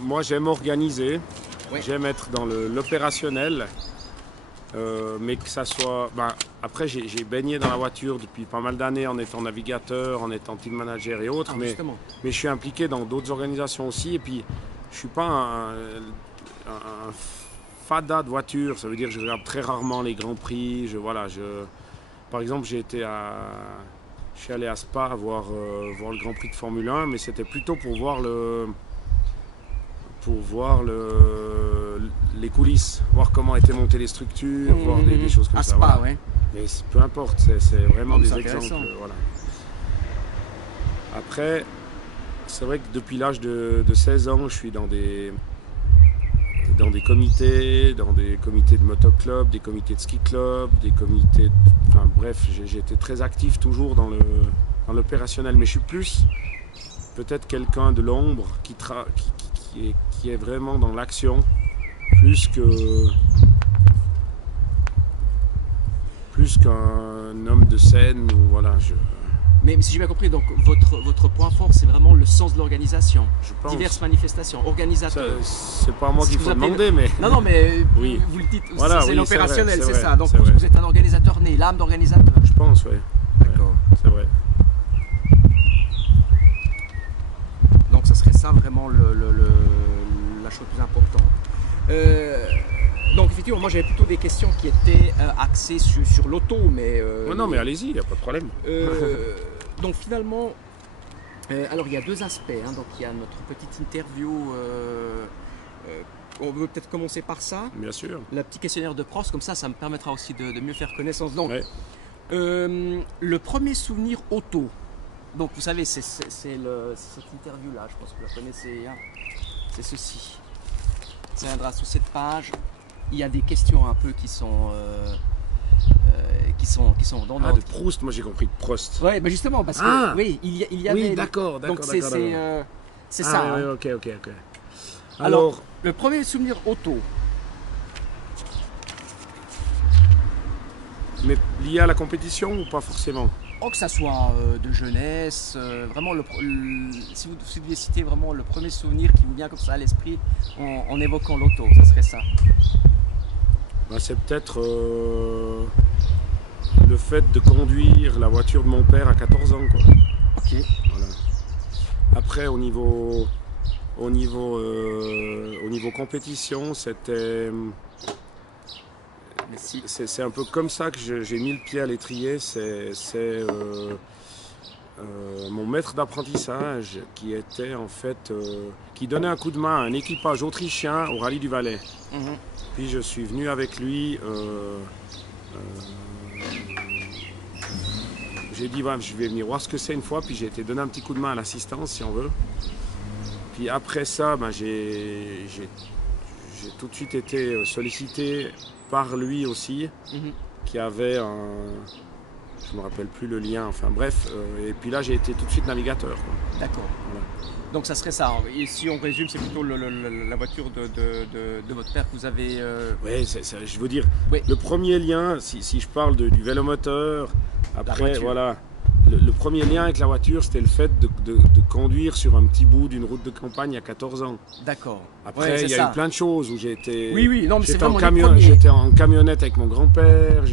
moi j'aime organiser, Oui. j'aime être dans l'opérationnel, mais que ça soit... Ben, après j'ai baigné dans la voiture depuis pas mal d'années en étant navigateur, en étant team manager et autres, Ah, justement. mais je suis impliqué dans d'autres organisations aussi, et puis je suis pas un fada de voiture, ça veut dire que je regarde très rarement les grands prix, par exemple je suis allé à Spa voir le Grand Prix de Formule 1, mais c'était plutôt pour voir les coulisses, voir comment étaient montées les structures, voir des choses comme À ça. Spa, Voilà. ouais. Mais peu importe, c'est vraiment Non, des c'est exemples. intéressant. Voilà. Après, c'est vrai que depuis l'âge de 16 ans, je suis dans des comités, de motoclub, des comités de ski club, enfin bref, j'ai été très actif toujours dans l'opérationnel, mais je suis plus peut-être quelqu'un de l'ombre qui est vraiment dans l'action, plus qu'un homme de scène ou voilà. Mais si j'ai bien compris, donc votre point fort, c'est vraiment le sens de l'organisation. Je pense. Diverses manifestations, organisateur. C'est pas moi C'est qu'il ce que faut vous appelez demander, mais Non, mais Oui. vous le dites, Voilà, c'est oui, l'opérationnel, c'est c'est vrai, ça. Donc c'est vrai. vous êtes un organisateur né, l'âme d'organisateur. je pense, oui. D'accord. C'est vrai. Donc ça serait ça vraiment la chose plus importante. Donc effectivement, moi j'avais plutôt des questions qui étaient axées sur l'auto, mais... Non, mais allez-y, il n'y a pas de problème. Donc finalement, alors il y a deux aspects. Hein. Donc il y a notre petite interview. On veut peut-être commencer par ça. Bien sûr. La petite questionnaire de Prost, comme ça me permettra aussi de mieux faire connaissance. Donc, Ouais. le premier souvenir auto. Donc vous savez, c'est cette interview-là, je pense que vous la connaissez. Hein. C'est ceci. Ça viendra sur cette page. Il y a des questions un peu qui sont redondantes. Ah, de Proust, moi j'ai compris de Prost. Oui, mais justement, parce que Ah oui, il y avait. Oui, d'accord. Donc c'est ça. Ah, Hein. ouais, ok. Alors, le premier souvenir auto. Mais lié à la compétition ou pas forcément? Oh, que ça soit de jeunesse, vraiment si vous deviez citer vraiment le premier souvenir qui vous vient comme ça à l'esprit en évoquant l'auto, ça serait ça. Ben, c'est peut-être le fait de conduire la voiture de mon père à 14 ans, quoi. Ok. Voilà. Après, au niveau compétition, c'est un peu comme ça que j'ai mis le pied à l'étrier. C'est mon maître d'apprentissage qui était en fait qui donnait un coup de main à un équipage autrichien au Rallye du Valais. Puis je suis venu avec lui. J'ai dit je vais venir voir ce que c'est une fois. Puis j'ai été donner un petit coup de main à l'assistance si on veut. Puis après ça, j'ai tout de suite été sollicité par lui aussi, qui avait je me rappelle plus le lien, enfin bref, et puis là j'ai été tout de suite navigateur. D'accord. Voilà. Donc ça serait ça. Et si on résume, c'est plutôt la voiture de votre père que vous avez. Oui, je veux dire, Oui. le premier lien, si je parle du vélomoteur, après voilà, le premier lien avec la voiture, c'était le fait de conduire sur un petit bout d'une route de campagne à 14 ans. D'accord. Après, Ouais, il y a eu plein de choses où j'ai été. Oui, non, mais c'est vraiment J'étais en camionnette avec mon grand-père.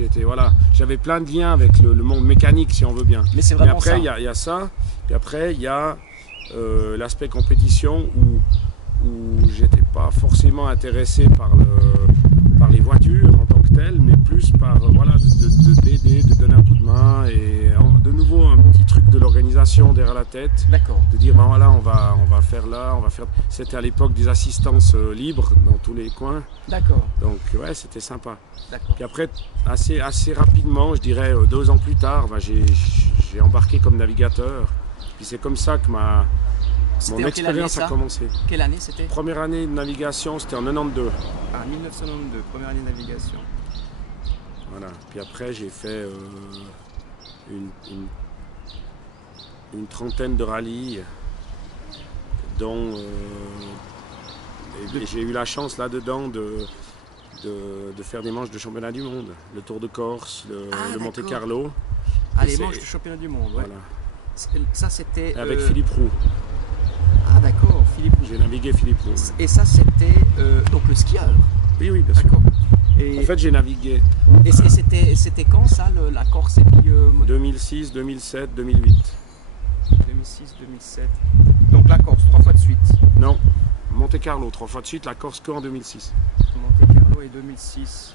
J'avais plein de liens avec le monde mécanique, si on veut bien. Mais c'est vraiment après, ça. il y a ça. Puis après, il y a l'aspect compétition où j'étais pas forcément intéressé par les voitures en tant que telles, mais plus par d'aider, de donner un coup de main et de nouveau un petit truc de l'organisation derrière la tête. D'accord. De dire voilà, on va faire là, on va faire. C'était à l'époque des assistances libres dans tous les coins. D'accord. Donc ouais, c'était sympa. D'accord. Puis après, assez rapidement, je dirais 2 ans plus tard, j'ai embarqué comme navigateur. Puis c'est comme ça que mon expérience a commencé. Quelle année c'était? Première année de navigation, c'était en 92. Ah, 1992, première année de navigation. Voilà. Puis après, j'ai fait une trentaine de rallyes, dont et j'ai eu la chance là-dedans de faire des manches de championnat du monde. Le Tour de Corse, le Monte Carlo. Ah, les manches de championnat du monde, ouais. Voilà. Ça, c'était... Avec Philippe Roux. Ah, d'accord, Philippe Roux. j'ai navigué Philippe Roux. Et ça, c'était donc le skieur. Oui, oui, bien sûr. D'accord. Et, En fait, j'ai navigué et c'était quand ça, la Corse et puis 2006, 2007, 2008. 2006, 2007. Donc la Corse, 3 fois de suite. Non, Monte Carlo, 3 fois de suite, la Corse qu'en 2006. Monte Carlo et 2006,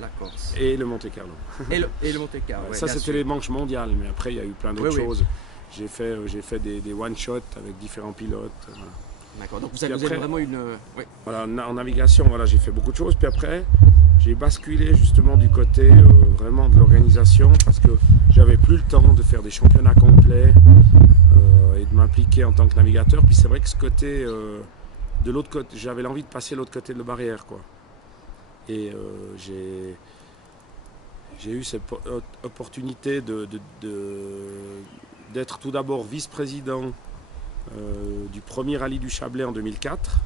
la Corse. Et le Monte Carlo. Et le Monte Carlo. Ouais, Ça, bien c'était sûr. les manches mondiales, mais après, il y a eu plein d'autres Oui, oui. choses. J'ai fait des one-shots avec différents pilotes. Voilà. D'accord. Donc vous Puis avez après- vraiment une. Oui. Voilà, en navigation, voilà, j'ai fait beaucoup de choses. Puis après, j'ai basculé justement du côté vraiment de l'organisation parce que j'avais plus le temps de faire des championnats complets et de m'impliquer en tant que navigateur. Puis c'est vrai que ce côté, de l'autre côté, j'avais l'envie de passer de l'autre côté de la barrière, quoi. Et j'ai eu cette opportunité d'être tout d'abord vice-président du premier rallye du Chablais en 2004.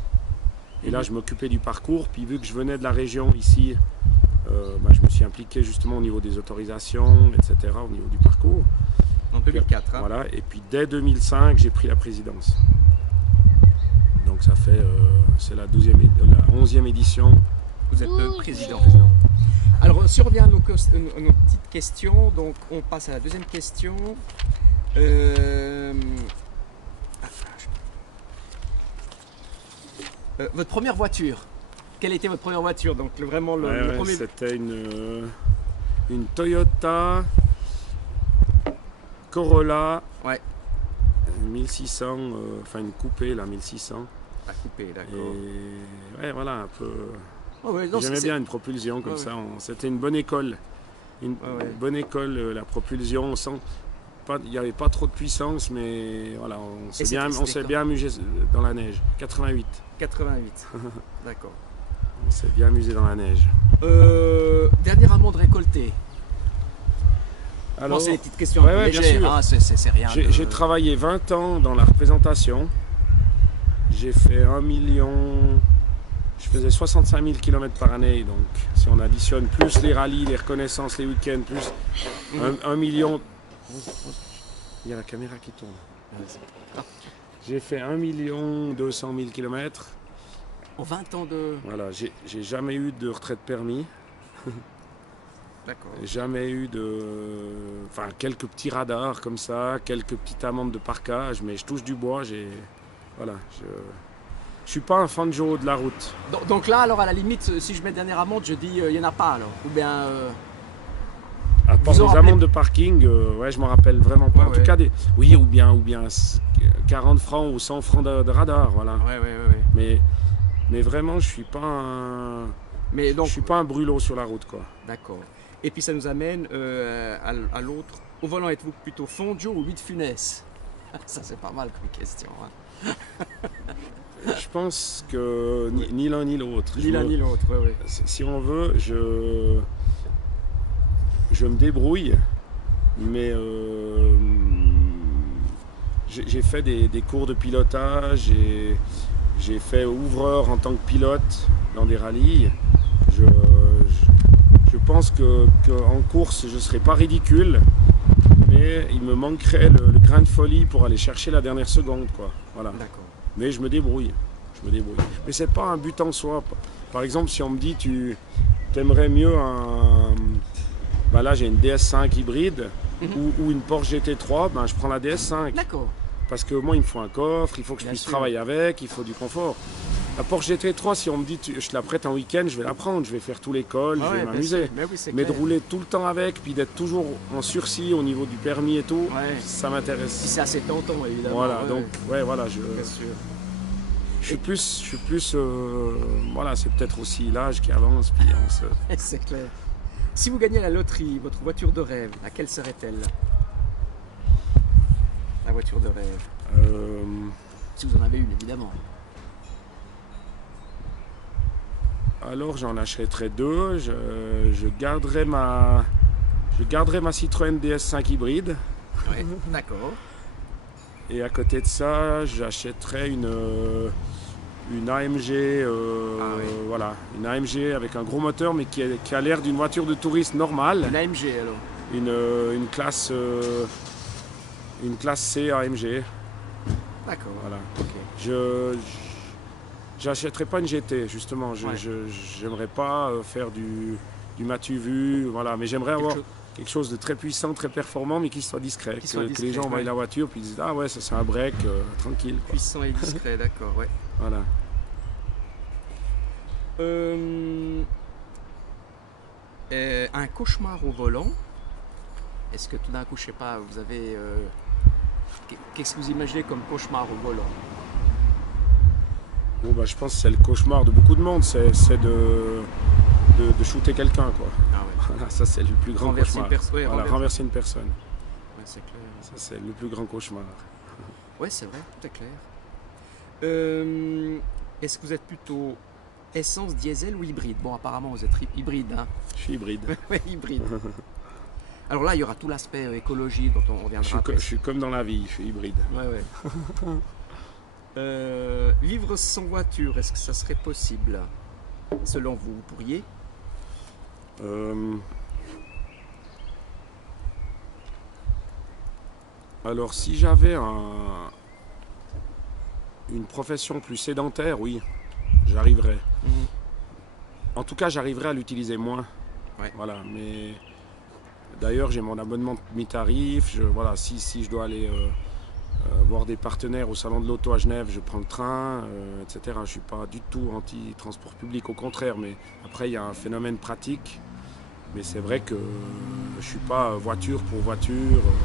Et là, je m'occupais du parcours. Puis vu que je venais de la région ici, je me suis impliqué justement au niveau des autorisations, etc., au niveau du parcours. En 2004. Hein. Voilà. Et puis dès 2005, j'ai pris la présidence. Donc ça fait, c'est la 11e édition. Vous êtes président. Alors, si on revient à nos petites questions, donc on passe à la deuxième question. Votre première voiture, quelle était votre première voiture? Donc vraiment le premier. C'était une Toyota Corolla Ouais. 1600, enfin une coupée là, 1600. À couper, d'accord. Et ouais, voilà, un peu. Oh, ouais, non, J'aimais c'est- bien une propulsion comme Ouais, ça. C'était une bonne école. Une bonne école, la propulsion. Il n'y avait pas trop de puissance, mais voilà, on s'est c'était bien amusé dans la neige. 88. 88. D'accord. On s'est bien amusé dans la neige. Dernière amende récoltée. Alors, Bon, c'est des petites questions ouais, un peu ouais, bien légères, sûr. hein, c'est rien. j'ai travaillé 20 ans dans la représentation. J'ai fait 1 million. Je faisais 65 000 km par année. Donc, si on additionne plus les rallyes, les reconnaissances, les week-ends, plus 1 million. Il y a la caméra qui tourne. J'ai fait 1 200 000 km. En 20 ans de. Voilà, j'ai jamais eu de retraite permis. D'accord. Jamais eu de. Enfin, quelques petits radars comme ça, quelques petites amendes de parquage, mais je touche du bois. Voilà, je suis pas un fan de Joe de la route. Donc là, alors à la limite, si je mets dernière amende, je dis il n'y en a pas alors. Ou bien. À part Vous en les rappelez- amendes de parking, ouais, je m'en rappelle vraiment pas. Ouais, En tout ouais. cas, oui, ou bien 40 francs ou 100 francs de radar, voilà. Ouais. Mais vraiment, je suis pas un. Mais donc. Je suis pas un brûlot sur la route, quoi. D'accord. Et puis ça nous amène à l'autre. Au volant, êtes-vous plutôt Fangio ou Louis de Funès? Ça, c'est pas mal comme question. Hein. Je pense que ni l'un ni l'autre. Ni l'un ni l'autre, ouais. Si on veut, je me débrouille, mais j'ai fait des cours de pilotage, j'ai fait ouvreur en tant que pilote dans des rallyes. Je pense qu'en course, je ne serais pas ridicule, mais il me manquerait le grain de folie pour aller chercher la dernière seconde, quoi. Voilà. D'accord. Mais je me débrouille. Mais c'est pas un but en soi. Par exemple, si on me dit tu aimerais mieux là j'ai une DS5 hybride ou une Porsche GT3, je prends la DS5. D'accord. Parce que moi il me faut un coffre, il faut que je Bien puisse sûr. travailler avec, il faut du confort. La Porsche GT3, si on me dit je te la prête en week-end, je vais la prendre, je vais faire tout l'école, je vais m'amuser. Mais oui, c'est Mais de clair. rouler tout le temps avec, puis d'être toujours en sursis au niveau du permis et tout, Ouais. ça Si m'intéresse. c'est assez tentant, évidemment. Voilà, ouais, donc voilà, bien sûr. je suis plus voilà, c'est peut-être aussi l'âge qui avance, puis on se... C'est clair. Si vous gagnez la loterie, votre voiture de rêve, laquelle serait-elle? La voiture de rêve. Si vous en avez une, évidemment. Alors j'en achèterai deux. Je garderai ma Citroën DS5 hybride. Ouais. D'accord. Et à côté de ça, j'achèterai une AMG, voilà, une AMG avec un gros moteur, mais qui a l'air d'une voiture de touriste normale. Une AMG alors. Une classe C AMG. D'accord. Voilà. Ok. J'achèterai pas une GT, justement. Ouais. J'aimerais pas faire du matu vu, voilà. Mais j'aimerais Quelque avoir chose quelque chose de très puissant, très performant, mais qui soit discret. qui soit Que les discret. gens voient Ouais. la voiture puis ils disent ah ouais, ça c'est un break, tranquille, quoi. Puissant et discret, d'accord, ouais. Voilà. Un cauchemar au volant. Est-ce que tout d'un coup, je sais pas, vous avez. Qu'est-ce que vous imaginez comme cauchemar au volant? Bon, bah, je pense que c'est le cauchemar de beaucoup de monde, c'est de shooter quelqu'un, quoi. Ah ouais. Voilà, ça c'est le plus grand Renverser cauchemar. une personne. Ouais, Voilà, renverser une personne. Ouais, c'est clair. Ça c'est le plus grand cauchemar. Ouais, c'est vrai, tout est clair. Est-ce que vous êtes plutôt essence, diesel ou hybride? Bon, apparemment, vous êtes hybride, hein? Je suis hybride. Ouais, hybride. Alors là, il y aura tout l'aspect écologie dont on reviendra après. Je suis comme dans la vie, je suis hybride. Ouais, ouais. Vivre sans voiture, est-ce que ça serait possible? Selon vous, vous pourriez? Alors si j'avais une profession plus sédentaire, oui, j'arriverais. En tout cas, j'arriverais à l'utiliser moins. Ouais. Voilà, mais d'ailleurs, j'ai mon abonnement mi-tarif. Voilà, si je dois aller voir des partenaires au salon de l'auto à Genève, je prends le train, etc. Je ne suis pas du tout anti-transport public, au contraire, mais après, il y a un phénomène pratique. Mais c'est vrai que je ne suis pas voiture pour voiture. Voilà.